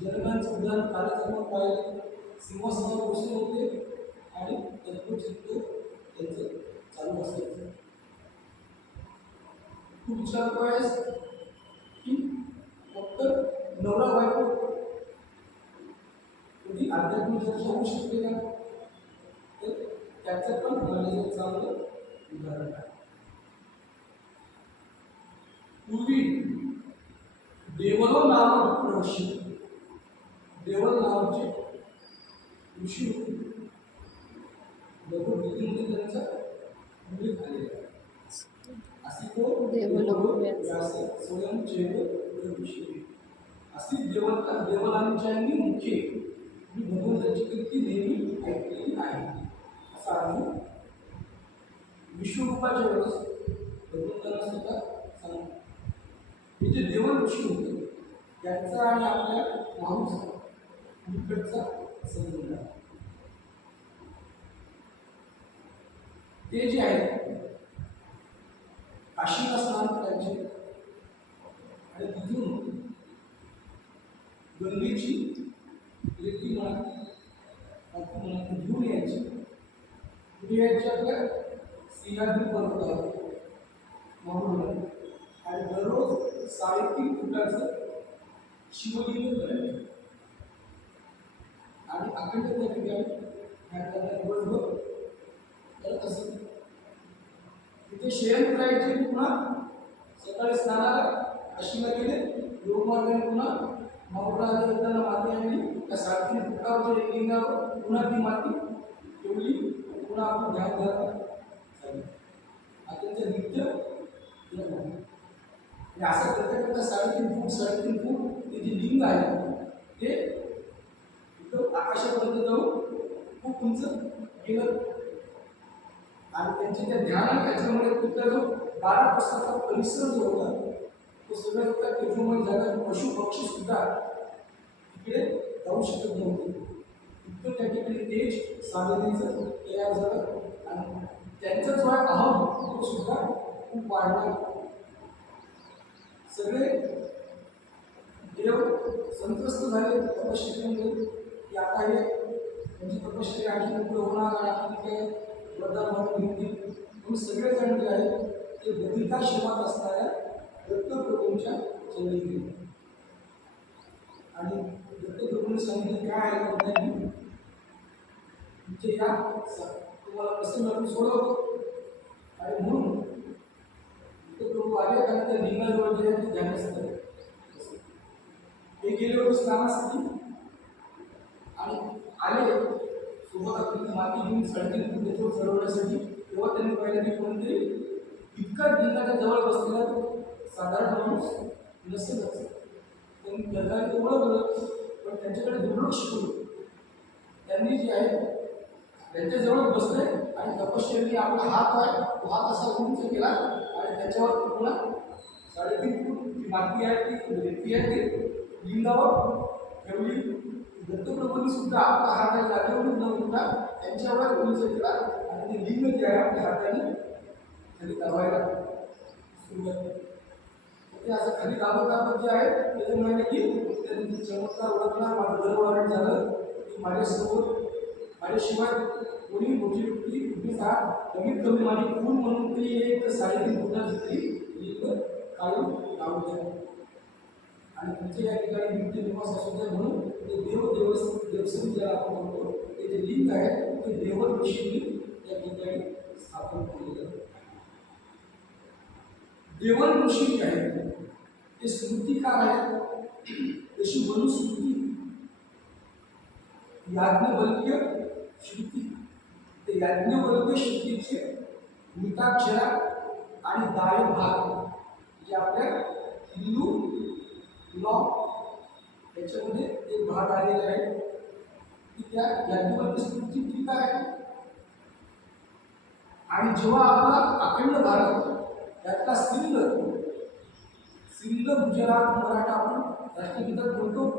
जनकांचं उदाहरण कार्यक्रम पाहिले सिंहासनावर बसले होते आणि तत्वचित्त त्यांचं चालू असायचं. तू विचार करायस की फक्त नवरा बायको कधी आध्यात्मिक होऊ शकते का? तर त्याचं पण मला चांगलं उदाहरण आहे. पूर्वी देवलो नाम ऋषी देवल नावाचे ऋषी होते भगवद्गीतेमध्ये त्यांचा उल्लेख आलेला आहे. असे तो देवलो व्यास. व्यास स्वयं जैव ऋषी अशी देवता देवलांच्यानी मुखे मी भगवंताची कीर्ती नेहमी ऐकलेली आहे. असा आम्ही विश्वरूपाच्या वेळेस भगवंताला सुद्धा सांगतो हे जे देवल ऋषी होते त्यांचा आणि आपल्या माणूस इकडचा संबंध ते जे आहेत काशीला स्नान करायचे आणि तिथून गंगेची रेती म्हणा घेऊन यायची. कुठे यायची आपल्या सिंहाद्री पर्वतावर म्हणून आणि दररोज साडेतीन फुटाचं शिवलिंग करायचं आणि अखंड त्या ठिकाणी दिवसभर करत असत तिथे शयन करायचे पुन्हा सकाळी स्नानाला काशीला गेले योगमार्गाने पुन्हा माऊला येताना माती आणली त्या साडेतीन फुटावरच्या लिंगावर पुन्हा ती माती ठेवली पुन्हा आपण ध्यान करायला आता नित्य आणि असं करता करता साडेतीन फूट साडेतीन फूट ते जे लिंग आहे ते आकाशापर्यंत जाऊन खूप उंच गेलं. आणि त्यांचे त्या ध्यान त्याच्यामुळे तिथला जो बारा पुस्तकाचा परिसर जो होता तो सगळ्या एका तेजोमय झाला पशु पक्षी सुद्धा तिकडे जाऊ शकत नव्हते. इतकं त्या ठिकाणी तेज साधनेचं तयार झालं आणि त्यांचा जो आहे अहम तो सुद्धा खूप वाढला. सगळे देव संत्रस्त झाले तपश्चर्यामुळे की आता हे त्यांची तपश्चर्या आणखी पुढे होणार आणि आणखी काय बदल म्हणून घेतील म्हणून सगळेजण जे आहेत ते बद्रिकाश्रमात असणाऱ्या दत्तप्रभूंच्या चरणी गेले आणि दत्तप्रभूंनी सांगितलं काय आहे नाही तुमचे या. तुम्हाला प्रसन्न करून सोडवतो. आणि म्हणून दत्तप्रभू आले आणि त्या लिंगाजवळ जे आहे ते ध्यानस्थ झाले. ते गेले होते स्नानासाठी? आणि आले सोबत आपली माती घेऊन साडेतीन फूट त्याच्यावर चढवण्यासाठी तेव्हा त्यांनी पाहिलं की कोणतरी इतका लिंगाच्या जवळ बसलेला तो साधारण माणूस नसेलच. त्यांनी जगाला तेवढं ओळखलं पण त्यांच्याकडे दुर्लक्ष करू त्यांनी जे आहे त्यांच्याजवळ बसले आणि तपश्चर्याने आपला हात आहे तो हात असा उंच केला आणि त्याच्यावर तो पुन्हा साडेतीन फूट जी माती आहे ती रेती आहे ती लिंगावर ठेवली. दत्तप्रभूंनी सुद्धा आपला हात जागेवरून न उठता त्यांच्यावर उंच केला आणि ते लिंग जे आहे आपल्या हाताने खाली दाबायला सुरुवात ते असं खाली दाबत दाबत जे आहे. त्याचे म्हणाले की त्यांनी चमत्कार ओळखला माझं गरवारण झालं. की माझ्यासमोर माझ्याशिवाय कोणी मोठी व्यक्ती कुठे जा. कमीत कमी माझी खून म्हणून तरी एक साडेतीन फुटाची तरी लिंग काढून लावून द्या. आणि तुमच्या या ठिकाणी नित्य निवास असू द्या म्हणून ते देव देवस देवसन ज्याला आपण म्हणतो ते जे लिंग आहे ते देवल त्या या ठिकाणी स्थापन केलेलं आहे. देवल ऋषी जे आहेत ते स्मृतिकार आहेत. तशी मनुस्मृती याज्ञवल्क्य श्रुती ते याज्ञवल्क्य श्रुतीचे मिताक्षरा आणि दाय भाग जे आपल्या हिंदू लॉ याच्यामध्ये एक भाग आलेला आहे. की त्या याज्ञवल्क्य स्थिती टीका आहे आणि जेव्हा आपला अखंड भारत यातला सिंध सिंध गुजरात मराठा आपण राष्ट्रगीतात बोलतो.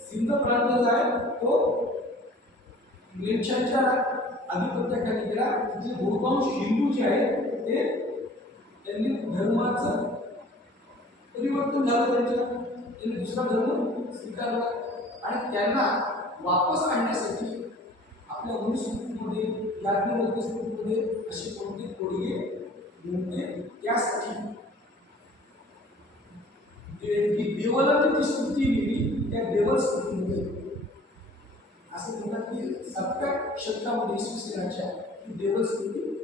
सिंध प्रांत जो आहे तो इंग्लंडच्या आधिपत्याखाली गेला. जे बहुतांश हिंदू जे आहेत ते त्यांनी धर्माचं परिवर्तन झालं त्यांच्या. त्यांनी दुसरा धर्म स्वीकारला आणि त्यांना वापस आणण्यासाठी आपल्या मनुस्मृतीमध्ये याज्ञवल्क्य स्मृतीमध्ये अशी कोणती तोडगे नव्हते त्यासाठी दे- देवलाची जी लिहिली त्या देवल स्मृतीमध्ये असं म्हणतात की सातव्या शतकामध्ये इसवी सनाच्या ही देवल स्मृती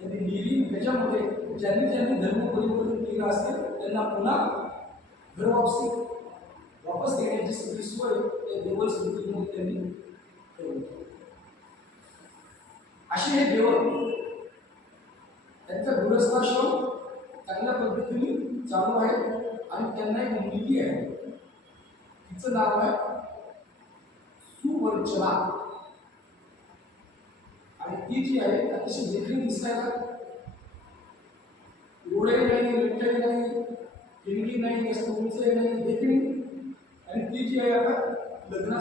त्यांनी लिहिली. त्याच्यामध्ये ज्यांनी ज्यांनी धर्म परिवर्तन केलं असेल त्यांना पुन्हा घर वापसी वापस येण्याची सगळी सोय त्या देवल म्हणून त्यांनी ठेवली असे हे देवल त्यांचा गृहस्थाश्रम हो, चांगल्या पद्धतीने चालू आहे आणि त्यांना एक मुलगी आहे. तिचं नाव आहे सुवर्चना. आणि ती जी आहे अतिशय देखील दिसायला एवढंही नाही लठ्ठही नाही. नाही जास्त उंचही आणि ती जी आहे आता लग्न